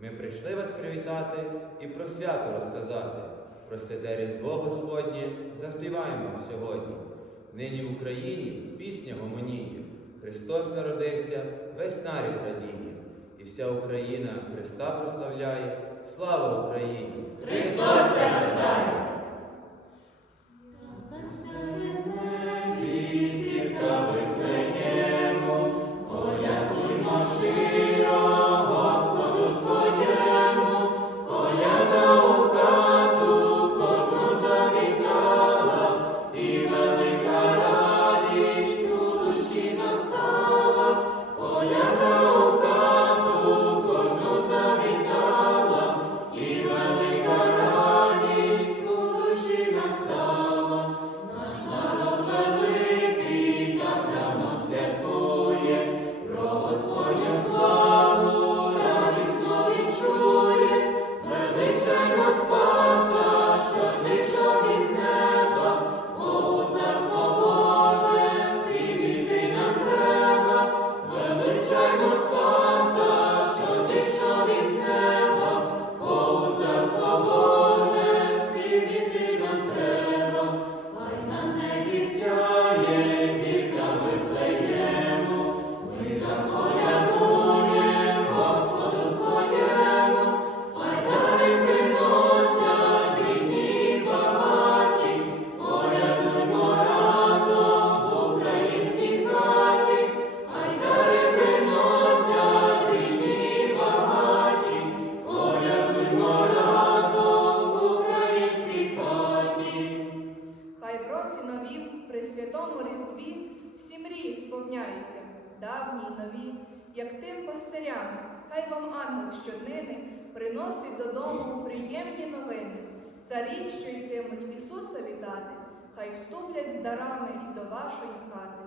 Ми прийшли вас привітати і про свято розказати. Про святе Різдво Господнє заспіваємо сьогодні. Нині в Україні пісня гомоніє. Христос народився, весь нарід радіє. І вся Україна Христа прославляє. Слава Україні! Христос рождає! Царі, що йтимуть Ісуса вітати, хай вступлять з дарами і до вашої хати.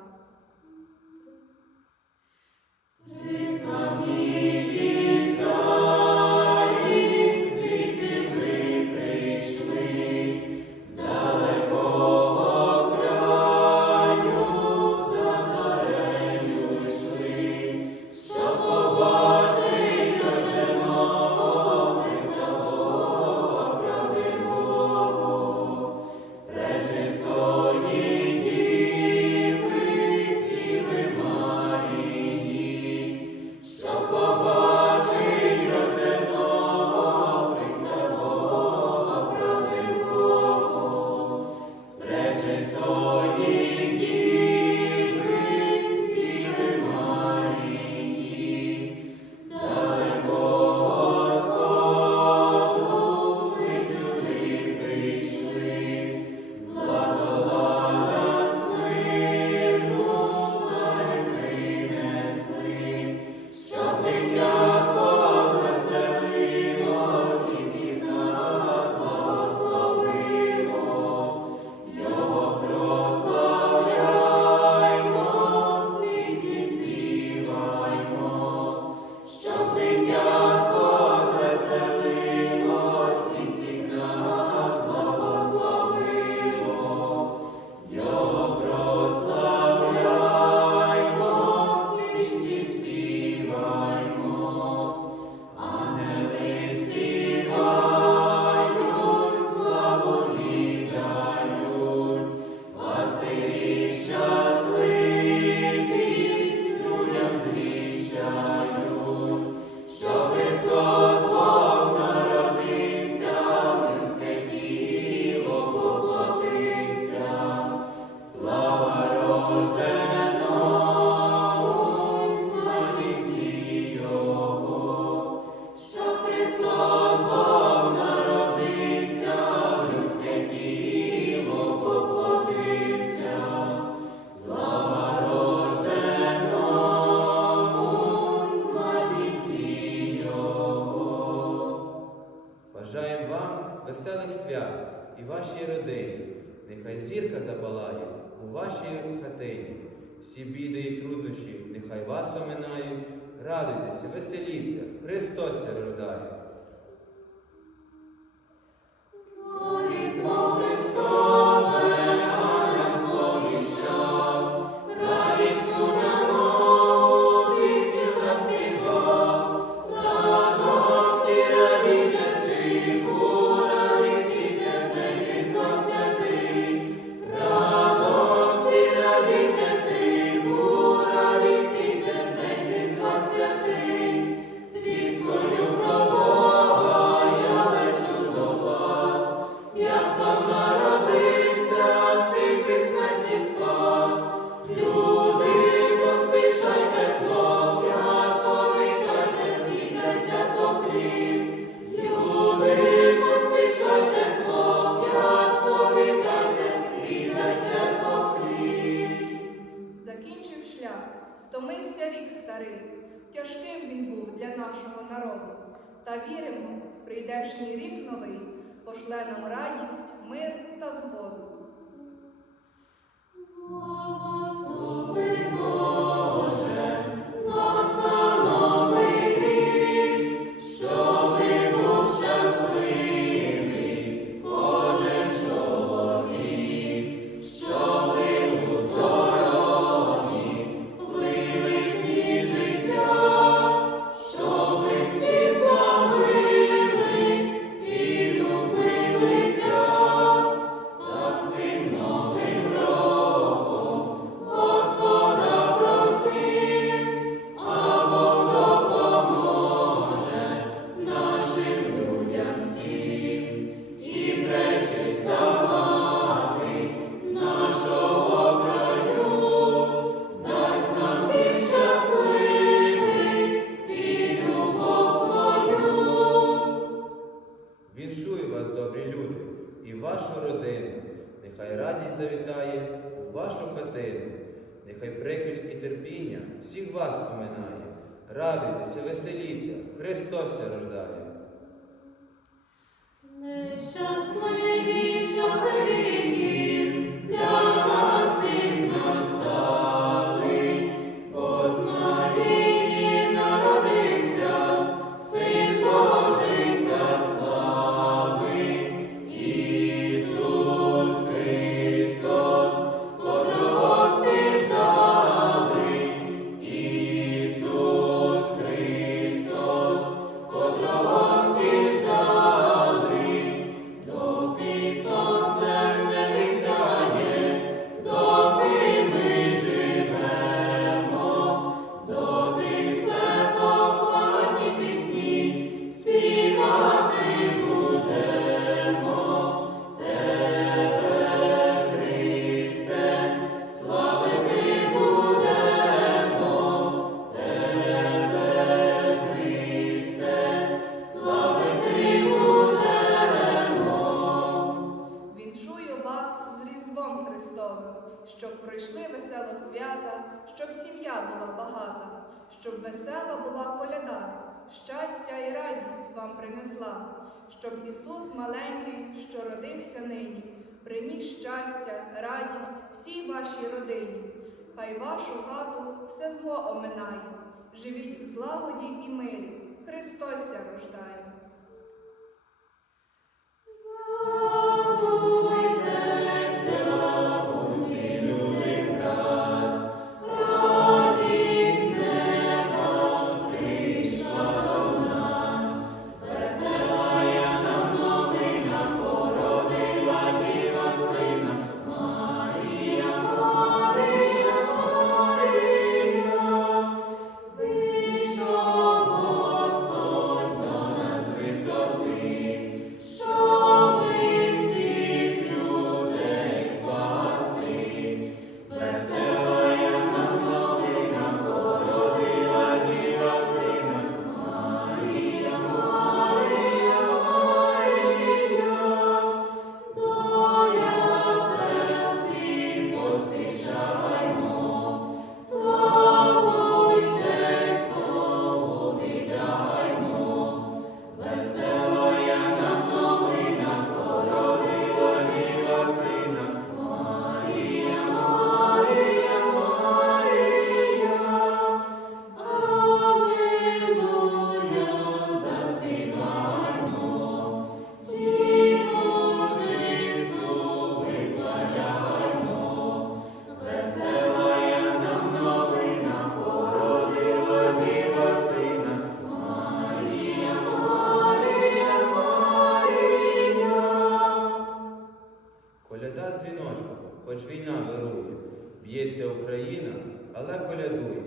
Веселих свят і вашій родині. Нехай зірка запалає у вашій хатині. Всі біди і труднощі, нехай вас оминають. Радуйтеся, веселіться, Христос рождає. старий, тяжким він був для нашого народу. Та віримо, прийдешній рік новий, пошле нам радість, мир та згоду. Благословимо! І терпіння всіх вас поминає. Радуйтеся, веселіться, Христос рождає. Щоб пройшли весело свята, щоб сім'я була багата, щоб весела була коляда, щастя і радість вам принесла, щоб Ісус маленький, що родився нині, приніс щастя, радість всій вашій родині. Хай вашу хату все зло оминає, живіть в злагоді і мирі, Христос рождає. Колядує.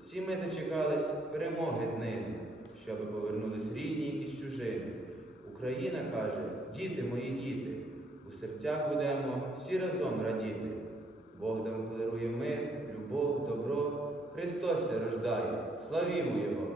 Всі ми зачекались перемоги днини, щоб повернулись рідні із чужини. Україна каже, діти мої діти, у серцях будемо всі разом радіти. Бог нам подарує мир, любов, добро, Христос рождає, славімо Його!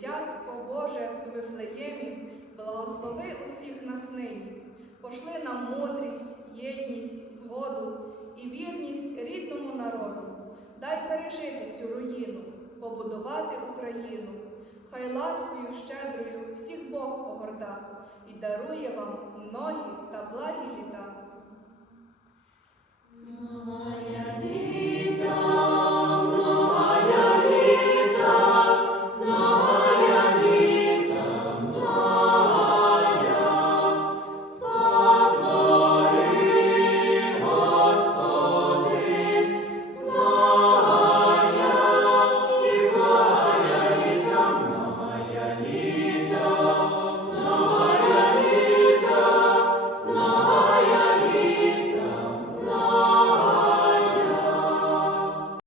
Дитятко Боже в Вифлеємі, благослови усіх нас нині. Пошли нам мудрість, єдність, згоду і вірність рідному народу. Дай пережити цю руїну, побудувати Україну. Хай ласкою щедрою всіх Бог огорда і дарує вам многі та благі літа.